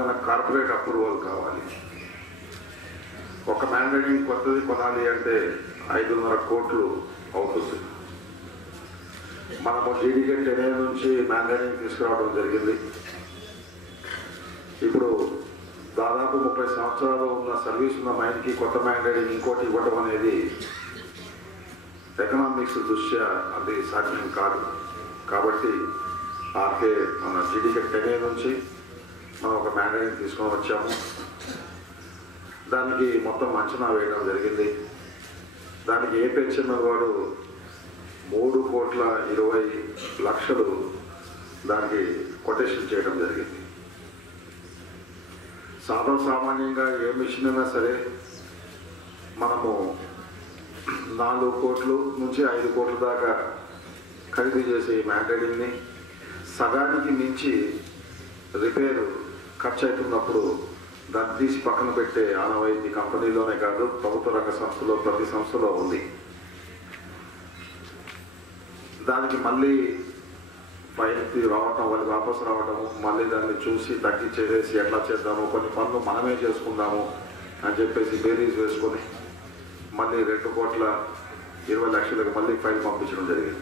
మన corporate approval కావాలి. ఒక మ్యాండేటింగ్ కొత్తది కొనాలి అంటే 5.5 కోట్లు అవుతుంది. మనము జీడీకే 10 నుంచి మ్యాండేటింగ్ తీసుకురావడం జరిగింది. ఇప్పుడు దాదాపు 30 సంవత్సరాలు ఉన్న సర్వీస్ ఉన్న మైన్కి కొత్త మ్యాండేటింగ్ ఇంకోటి ఇవ్వడం అనేది ఎకనామిక్స్ దృష్ట్యా అది సాధ్యం కాదు. కాబట్టి ఆర్కే మన జీడీకే 10 నుంచి మనం ఒక మ్యాండేటింగ్ తీసుకొని వచ్చాము. దానికి మొత్తం అంచనా వేయడం జరిగింది. దానికి ఏపీహెచ్ఎంఎల్ వాడు 3,20,00,000 దానికి కొటేషన్ చేయడం జరిగింది. సామాన్యంగా ఏ మిషన్ అయినా సరే మనము 4 కోట్ల నుంచి 5 కోట్ల దాకా ఖరీదు చేసే మ్యాండేటింగ్ని సగానికి మించి రిపేర్ ఖర్చు అవుతున్నప్పుడు దాన్ని తీసి పక్కన పెట్టే ఆనవాయితీ కంపెనీలోనే కాదు, ప్రభుత్వ రంగ సంస్థలో ప్రతి సంస్థలో ఉంది. దానికి మళ్ళీ ఫైల్కి రావటం, వాళ్ళు వాపసు రావటము, మళ్ళీ దాన్ని చూసి తగ్గించేసి ఎట్లా చేద్దాము, కొన్ని పనులు మనమే చేసుకుందాము అని చెప్పేసి బేరీస్ వేసుకొని మళ్ళీ 2,20,00,000 మళ్ళీ ఫైల్ పంపించడం జరిగింది.